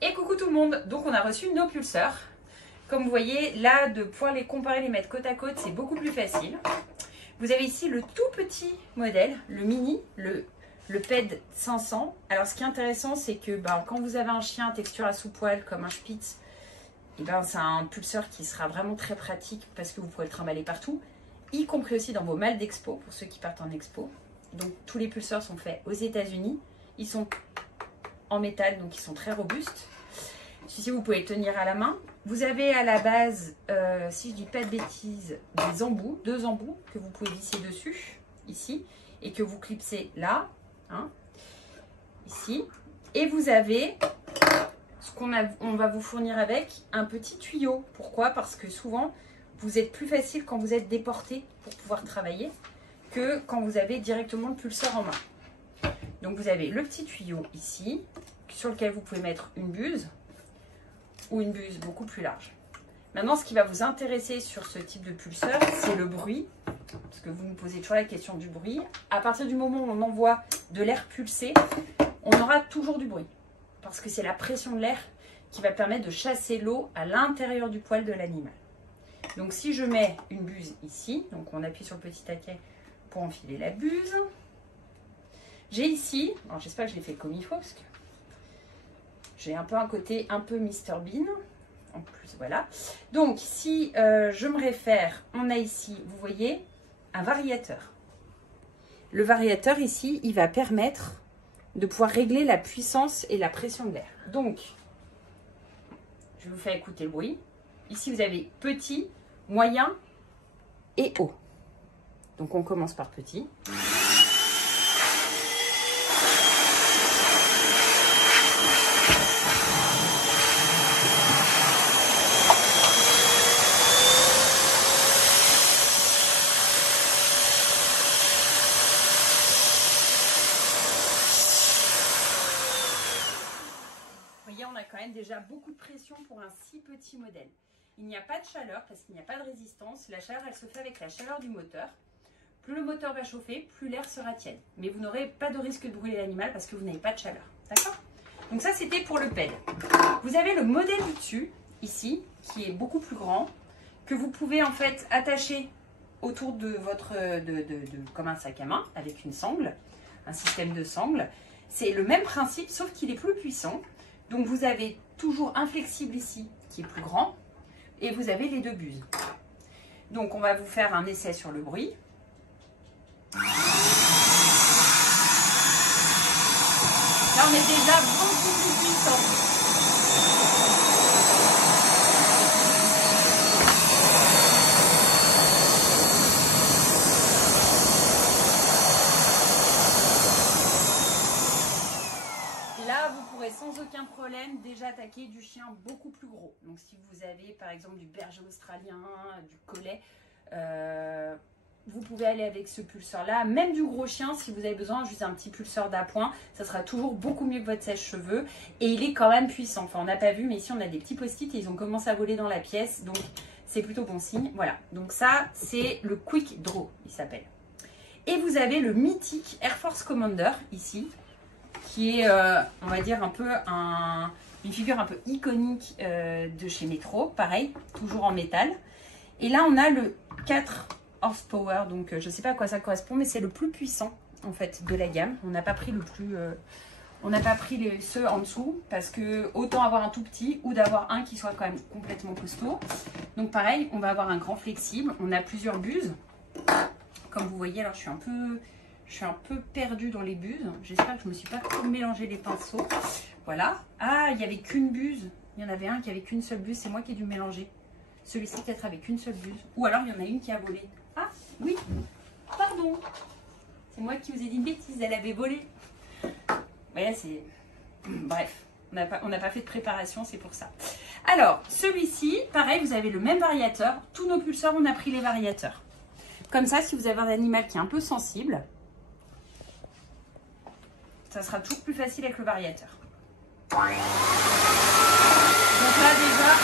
Et coucou tout le monde, donc on a reçu nos pulseurs. Comme vous voyez, là, de pouvoir les comparer, les mettre côte à côte, c'est beaucoup plus facile. Vous avez ici le tout petit modèle, le mini, le PED 500. Alors ce qui est intéressant, c'est que quand vous avez un chien à texture à sous-poil comme un Spitz, c'est un pulseur qui sera vraiment très pratique parce que vous pouvez le trimballer partout, y compris aussi dans vos malles d'expo, pour ceux qui partent en expo. Donc tous les pulseurs sont faits aux États-Unis. Ils sont en métal, donc ils sont très robustes. Celui-ci, vous pouvez le tenir à la main. Vous avez à la base, si je dis pas de bêtises, des embouts, 2 embouts que vous pouvez visser dessus, ici, et que vous clipsez là, ici. Et vous avez ce on va vous fournir avec un petit tuyau. Pourquoi? Parce que souvent, vous êtes plus facile quand vous êtes déporté pour pouvoir travailler que quand vous avez directement le pulseur en main. Donc vous avez le petit tuyau ici, sur lequel vous pouvez mettre une buse ou une buse beaucoup plus large. Maintenant, ce qui va vous intéresser sur ce type de pulseur, c'est le bruit, parce que vous nous posez toujours la question du bruit. À partir du moment où on envoie de l'air pulsé, on aura toujours du bruit, parce que c'est la pression de l'air qui va permettre de chasser l'eau à l'intérieur du poil de l'animal. Donc si je mets une buse ici, donc on appuie sur le petit taquet pour enfiler la buse. J'ai ici, alors j'espère que je l'ai fait comme il faut, parce que j'ai un peu un côté un peu Mr Bean. En plus, voilà. Donc, si je me réfère, on a ici, vous voyez, un variateur. Le variateur ici, il va permettre de pouvoir régler la puissance et la pression de l'air. Donc, je vous fais écouter le bruit. Ici, vous avez petit, moyen et haut. Donc, on commence par petit. On a quand même déjà beaucoup de pression pour un si petit modèle. Il n'y a pas de chaleur parce qu'il n'y a pas de résistance. La chaleur, elle se fait avec la chaleur du moteur. Plus le moteur va chauffer, plus l'air sera tiède. Mais vous n'aurez pas de risque de brûler l'animal parce que vous n'avez pas de chaleur. D'accord? Donc ça, c'était pour le PED. Vous avez le modèle du dessus, ici, qui est beaucoup plus grand, que vous pouvez en fait attacher autour de votre, comme un sac à main, avec une sangle, un système de sangle. C'est le même principe, sauf qu'il est plus puissant. Donc vous avez toujours un flexible ici qui est plus grand et vous avez les 2 buses. Donc on va vous faire un essai sur le bruit. Là on est déjà beaucoup plus puissant. Là, vous pourrez sans aucun problème déjà attaquer du chien beaucoup plus gros. Donc si vous avez par exemple du berger australien, du collet, vous pouvez aller avec ce pulseur-là. Même du gros chien, si vous avez besoin juste un petit pulseur d'appoint, ça sera toujours beaucoup mieux que votre sèche-cheveux. Et il est quand même puissant. Enfin, on n'a pas vu, mais ici on a des petits post-it et ils ont commencé à voler dans la pièce. Donc c'est plutôt bon signe. Voilà, donc ça c'est le Quick Draw, il s'appelle. Et vous avez le mythique Air Force Commander ici, qui est, on va dire, un peu une figure un peu iconique de chez Metro. Pareil, toujours en métal. Et là, on a le 4 horsepower. Donc, je ne sais pas à quoi ça correspond, mais c'est le plus puissant, en fait, de la gamme. On n'a pas pris le plus... on n'a pas pris ceux en dessous, parce que autant avoir un tout petit ou d'avoir un qui soit quand même complètement costaud. Donc, pareil, on va avoir un grand flexible. On a plusieurs buses. Comme vous voyez, alors je suis un peu perdue dans les buses. J'espère que je ne me suis pas trop mélangé les pinceaux. Voilà. Ah, il n'y avait qu'une buse. Il y en avait un qui avait qu'une seule buse. C'est moi qui ai dû mélanger. Celui-ci peut-être avec une seule buse. Ou alors il y en a une qui a volé. Ah, oui. Pardon. C'est moi qui vous ai dit une bêtise. Elle avait volé. Ouais, c'est... Bref. On n'a pas fait de préparation, c'est pour ça. Alors, celui-ci, pareil, vous avez le même variateur. Tous nos pulseurs, on a pris les variateurs. Comme ça, si vous avez un animal qui est un peu sensible, ça sera toujours plus facile avec le variateur. Donc là déjà,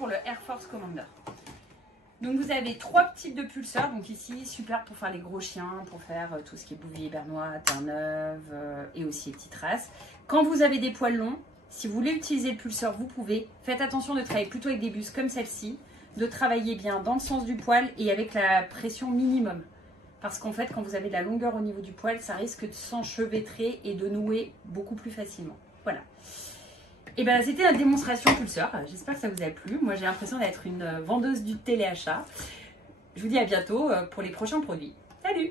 pour le Air Force Commander. Donc vous avez 3 types de pulseurs. Donc ici, super pour faire les gros chiens, pour faire tout ce qui est Bouvier, Bernois, Terre-Neuve et aussi les petites races. Quand vous avez des poils longs, si vous voulez utiliser le pulseur, vous pouvez. Faites attention de travailler plutôt avec des busses comme celle-ci, de travailler bien dans le sens du poil et avec la pression minimum. Parce qu'en fait, quand vous avez de la longueur au niveau du poil, ça risque de s'enchevêtrer et de nouer beaucoup plus facilement. Voilà. Et bien, c'était la démonstration pulseur. J'espère que ça vous a plu. Moi, j'ai l'impression d'être une vendeuse du téléachat. Je vous dis à bientôt pour les prochains produits. Salut!